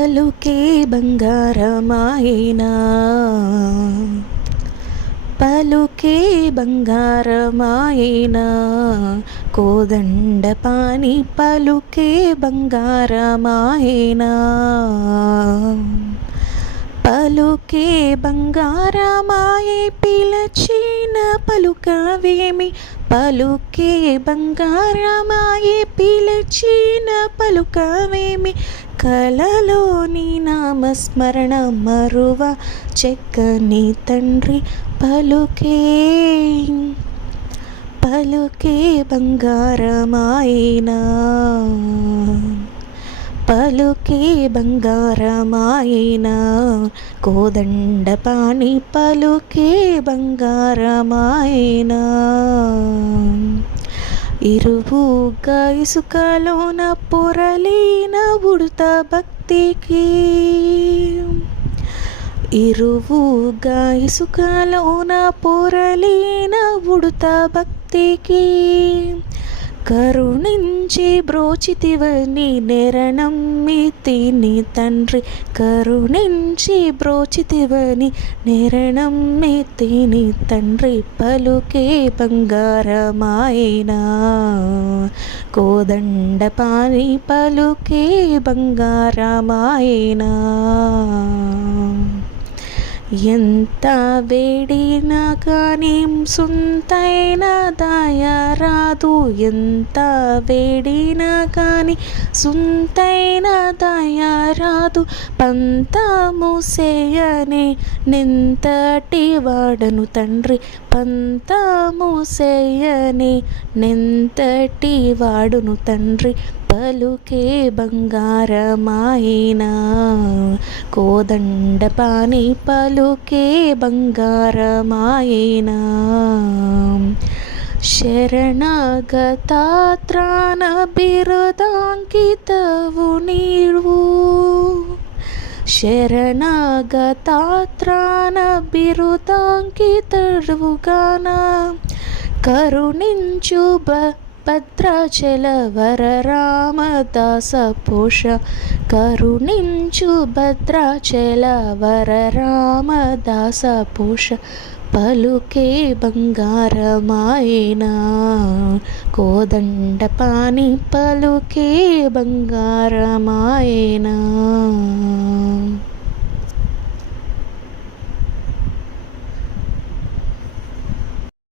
పలుకే బంగారమాయనా, పలుకే బంగారమాయనా, కోదండపాణి పలుకే బంగారమాయనా, పలుకే బంగారమాయే పిలచిన పలుకవేమి, పలుకే బంగారమాయే పిలచిన పలుకవేమి, కలలోని నామస్మరణ మరువ చెక్కని తండ్రి పలుకే, పలుకే బంగారమాయనా, పలుకే బంగారమాయనా, కోదండపాణి పలుకే బంగారమాయనా, ఇరువుగా ఇసుకలోన పొరలిన ఉడుత భక్తికి, ఇరువుగా ఇసుకలోన పొరలిన ఉడుత భక్తికి, కరుణించి బ్రోచితివని నెరణమ్మితిని తండ్రి, కరుణించి బ్రోచితివని నెరణమ్మితిని తండ్రి, పలుకే బంగారమాయనా, కోదండపాణి పలుకే బంగారమాయనా, ఎంత వేడినా కానీ సుంతైన దయరాదు, ఎంత వేడినా కానీ సుంతైన దయరాదు, పంతము సేయనే నెంతటి వాడను తండ్రి, పంతము సేయనే నెంతటి వాడును తండ్రి, పలుకే బంగారమాయనా, కోదండపాణి పలుకే బంగారమాయనా, శరణాగతాత్రాణ బిరుదాంకితవు నీవు, శరణాగతాత్రాణ బిరుదాంకితవుగాన, కరుణించు భద్రాచల వర రామదాస పోష, కరుణించు భద్రాచల వర రామదాస పోష, పలుకే బంగారమాయనా, కోదండపాణి పలుకే బంగారమాయనా.